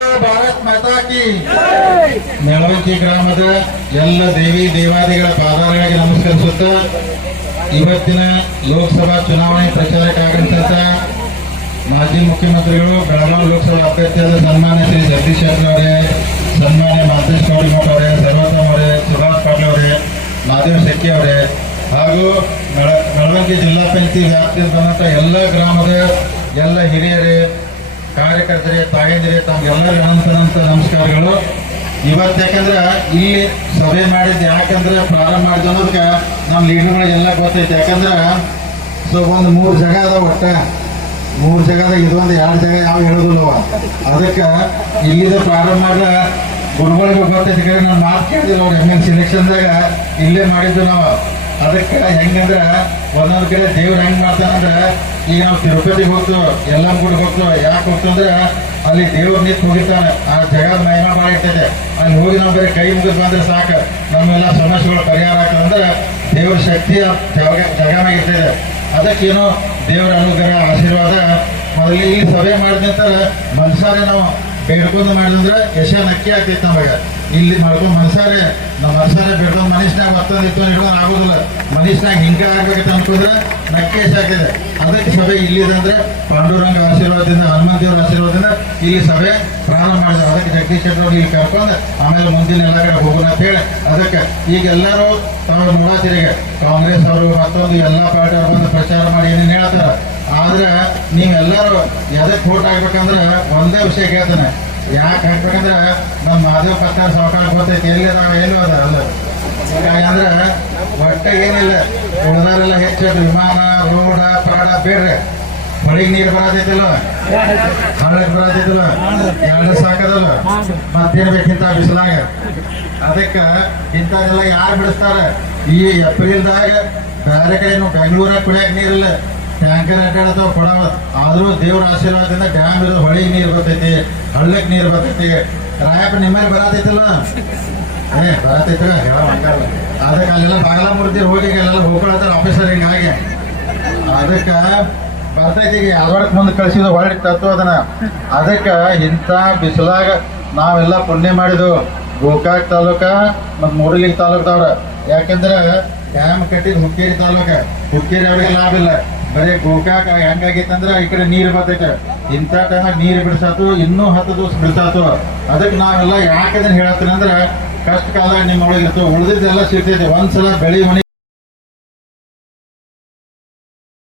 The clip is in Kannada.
ಭಾರತ್ ಮಾತಾ ಕಿ ಮೆಳವಂತಿ ಗ್ರಾಮದ ಎಲ್ಲ ದೇವಿ ದೇವಾದಿಗಳ ಪಾದಾರಗಳಿಗೆ ನಮಸ್ಕರಿಸುತ್ತಾ ಇವತ್ತಿನ ಲೋಕಸಭಾ ಚುನಾವಣೆ ಪ್ರಚಾರಕ್ಕೆ ಆಗಮಿಸಿದ ಮಾಜಿ ಮುಖ್ಯಮಂತ್ರಿಗಳು ಬೆಳಗಾವಿ ಲೋಕಸಭಾ ಅಭ್ಯರ್ಥಿಯಾದ ಸನ್ಮಾನ್ಯ ಶ್ರೀ ಜಗದೀಶ್ ಶೆಟ್ಟರ್ ಅವರೇ, ಸನ್ಮಾನ್ಯ ಮಾತೇಶ್ ಕೌಡಿಮಠ ಅವರೇ, ಸರ್ವೋತ್ತಮ ಅವರೇ, ಸುಭಾಷ್ ಪಾಟೀಲ್ ಅವರೇ, ಮಹಾದೇವ್ ಶೆಟ್ಟಿ ಅವರೇ ಹಾಗೂ ಮೆಳವಂತಿ ಜಿಲ್ಲಾ ಪಂಚಾಯತಿ ವ್ಯಾಪ್ತಿಯಿಂದ ಬಂದಂಥ ಎಲ್ಲ ಗ್ರಾಮದ ಎಲ್ಲ ಹಿರಿಯರೇ, ಕಾರ್ಯಕರ್ತರೇ, ತಾಯಂದಿರೇ, ತಮ್ಗೆಲ್ಲರಿಗೂ ಅನಂತ ನಮಸ್ಕಾರಗಳು. ಇವತ್ತು ಯಾಕಂದ್ರೆ ಇಲ್ಲಿ ಸಭೆ ಮಾಡಿದ್ದು ಯಾಕಂದ್ರೆ ಪ್ರಾರಂಭ ಮಾಡಿದ್ದು ಅನ್ನೋದಕ್ಕೆ ನಮ್ಮ ಲೀಡರ್ಗಳಿಗೆಲ್ಲ ಗೊತ್ತೈತೆ. ಯಾಕಂದ್ರೆ ಒಂದು 3 ಜಾಗ ಅದಾವ, ಒಟ್ಟ 3 ಜಾಗದಾಗ ಇದೊಂದು 2 ಜಾಗ ಯಾವ ಹೇಳೋದಿಲ್ಲವ. ಅದಕ್ಕೆ ಇಲ್ಲಿಂದ ಪ್ರಾರಂಭ ಮಾಡಿದ್ರೆ ಗುರುಗಳಿಗೂ ಗೊತ್ತೈತಿ. ಕಡೆ ನಾನು ಮಾತು ಕೇಳಿದಿಲ್ಲ, ಅವ್ರು MLC ಎಲೆಕ್ಷನ್ದಾಗ ಇಲ್ಲೇ ಮಾಡಿದ್ದು ನಾವು. ಅದಕ್ಕೆ ಹೆಂಗಂದ್ರೆ ಒಂದೊಂದು ಕಡೆ ದೇವ್ರು ಹೆಂಗ್ ಮಾಡ್ತಾನಂದ್ರೆ, ಈಗ ನಾವು ತಿರುಪತಿಗೆ ಹೋಗ್ತೀವಿ, ಯಲ್ಲಮ್ಮಗುಡಿಗೆ ಹೋಗ್ತೀವಿ. ಯಾಕೆ ಹೋಗ್ತೀವಿ ಅಂದ್ರೆ ಅಲ್ಲಿ ದೇವ್ರು ನಿಂತು ಹೋಗಿರ್ತಾನೆ, ಆ ಜಗದ ಮಹಿಮಾ ಭಾಳ ಇರ್ತೈತೆ. ಅಲ್ಲಿ ಹೋಗಿ ನಾವು ಬರೀ ಕೈ ಮುಗಿದು ಬಂದ್ರೆ ಸಾಕು, ನಮ್ಮೆಲ್ಲ ಸಮಸ್ಯೆಗಳು ಪರಿಹಾರ ಆಗ್ತದಂದ್ರೆ ದೇವ್ರ ಶಕ್ತಿ ಜಗಮಾಗ ಇರ್ತದೆ. ಅದಕ್ಕೇನು ದೇವರ ಅನುಗ್ರಹ ಆಶೀರ್ವಾದ. ಮೊದಲು ಇಲ್ಲಿ ಸಭೆ ಮಾಡಿದ ನಂತರ ಮನಸಾರೆ ನಾವು ಬೇಡ್ಕೊಂಡು ಮಾಡಿದ್ರೆ ಯಶ ನಕ್ಕಿ ಆಗ್ತೈತೆ. ನಮಗೆ ಇಲ್ಲಿ ಮಾಡ್ಕೊಂಡು ಮನಸಾರೆ ನಮ್ಮ ಮನಸಾರೆ ಬೇಡ್ಕೊಂಡು ಮನುಷ್ಯನಾಗ ಮತ್ತೊಂದು ಇಟ್ಕೊಂಡು ಆಗೋದಿಲ್ಲ. ಮನುಷ್ಯನಾಗ ಹಿಂಗೆ ಆಗ್ಬೇಕಂತ ಅನ್ಕೊಂಡ್ರೆ ನಕ್ಕಿ ಯಶ ಆಗ್ತದೆ. ಅದಕ್ಕೆ ಸಭೆ ಇಲ್ಲಿದೆ ಅಂದ್ರೆ ಪಾಂಡುರಂಗ ಆಶೀರ್ವಾದದಿಂದ, ಹನುಮಂತ ದೇವರ ಆಶೀರ್ವಾದದಿಂದ ಇಲ್ಲಿ ಸಭೆ ಪ್ರಾರಂಭ ಮಾಡಿದ್ರು. ಅದಕ್ಕೆ ಜಗದೀಶ್ ಶೆಟ್ಟರ್ ಅವ್ರು ಇಲ್ಲಿ ಕರ್ಕೊಂಡು ಆಮೇಲೆ ಮುಂದಿನ ಎಲ್ಲ ಕಡೆ ಹೋಗೋಣ ಅಂತ ಹೇಳಿ ಅದಕ್ಕೆ ಈಗ ಎಲ್ಲರೂ ತಾವು ನೋಡತ್ತೀರಿಗೆ ಕಾಂಗ್ರೆಸ್ ಅವರು ಮತ್ತೊಂದು ಎಲ್ಲ ಪಾರ್ಟಿ ಅವ್ರು ಬಂದು ಪ್ರಚಾರ ಮಾಡಿ ಏನೇನು ಹೇಳ್ತಾರೆ. ಆದ್ರೆ ನೀವೆಲ್ಲರೂ ಎದಕ್ಕೆ ವೋಟ್ ಹಾಕ್ಬೇಕಂದ್ರೆ ಒಂದೇ ವಿಷಯ ಕೇಳ್ತಾನೆ, ಯಾಕೆ ಹಾಕ್ಬೇಕಂದ್ರೆ ನಮ್ಮ ಮಾದೇವ್ ಪತ್ತಾರ ಸಾವುಕಾರ ಗೊತ್ತೈತಿ ಎಲ್ಲಿ ಅದಾವ ಎಲ್ಲೂ ಅದ ಅಲ್ಲ. ಅಂದ್ರೆ ಒಟ್ಟೆ ಏನಿಲ್ಲ, ಉಳಿದಾರೆಲ್ಲ ಹೆಚ್ಚು ವಿಮಾನ ರೋಡ ಪ್ರಾಡ ಬೇಡ್ರಿ. ಹೊಳಿಗೆ ನೀರು ಬರತೈತಿಲ್ಲ, ಹಳ್ಳಕ್ಕೆ ಬರತೈತಿಲ್ಲ, ಎರಡು ಸಾಕದಲ್ಲ, ಮತ್ತೇನ್ ಬೇಕಿಂತ ಬಿಸಿಲಾಗ. ಅದಕ್ಕೆ ಇಂಥದೆಲ್ಲ ಯಾರು ಬಿಡಿಸ್ತಾರ? ಈ ಏಪ್ರಿಲ್ದಾಗ ಬೇರೆ ಕಡೆ ಬೆಂಗಳೂರಾಗ ಕುಡಿಯಕ್ಕೆ ನೀರಿಲ್ಲ, ಟ್ಯಾಂಕರ್ ಅಡ್ಡಾಡತಾವ ಕೊಡವ. ಆದ್ರೂ ದೇವ್ರ ಆಶೀರ್ವಾದದಿಂದ ಡ್ಯಾಮ್ ಇರೋದು, ಹೊಳಿಗೆ ನೀರು ಬರ್ತೈತಿ, ಹಳ್ಳಕ್ಕೆ ನೀರು ಬರ್ತೈತಿ. ರಾಯಪ್ಪ ನಿಮ್ಮಲ್ಲಿ ಬರತೈತಿಲ್ಲ? ಬರತೈತ್ರ ಹೇಳಲ್ಲ. ಅದಕ್ಕೆ ಅಲ್ಲೆಲ್ಲ ಬಾಗಲ ಮುರ್ದಿ ಹೋಗಿ ಅಲ್ಲೆಲ್ಲ ಹೋಗ್ಕೊಳತ್ತಾರ ಆಫೀಸರ್ ಹಿಂಗಾಗಿ. ಅದಕ್ಕೆ ಬರ್ತೈತಿ. ಈಗ ಯಾವ್ದೊಳಗೆ ಮುಂದೆ ಕಳಿಸಿದ ಹೊಳ್ಳಿ ತತ್ವ ಅದನ್ನ. ಅದಕ್ಕೆ ಇಂಥ ಬಿಸಿಲಾಗ ನಾವೆಲ್ಲ ಪುಣ್ಯ ಮಾಡಿದ್ವು. ಗೋಕಾಕ್ ತಾಲೂಕ ಮತ್ತು ಮೂಡಲಿಗೆ ತಾಲೂಕದವ್ರ. ಯಾಕಂದ್ರೆ ಡ್ಯಾಮ್ ಕಟ್ಟಿದ ಹುಕ್ಕೇರಿ ತಾಲೂಕ, ಹುಕ್ಕೇರಿ ಅವ್ರಿಗೆ ಲಾಭ ಇಲ್ಲ. ಬರೀ ಗೋಕಾಕ್ ಹೆಂಗಾಗೈತಂದ್ರೆ ಈ ಕಡೆ ನೀರು ಬರ್ತೈತೆ. ಇಂಥ ಟೈಮ್ ನೀರು ಬಿಡಿಸಾತು, ಇನ್ನೂ 10 ದಿವಸ ಬಿಡಿಸಾತು. ಅದಕ್ಕೆ ನಾವೆಲ್ಲ ಯಾಕೆ ಅದನ್ನ ಹೇಳತ್ತೀನಿ ಅಂದ್ರೆ ಕಷ್ಟ ಕಾಲ ನಿಮ್ಮೊಳಗಿತ್ತು, ಉಳಿದಿದ್ದೆಲ್ಲ ಸಿಗ್ತೈತೆ. ಒಂದ್ಸಲ ಬೆಳಿ ಮನೆ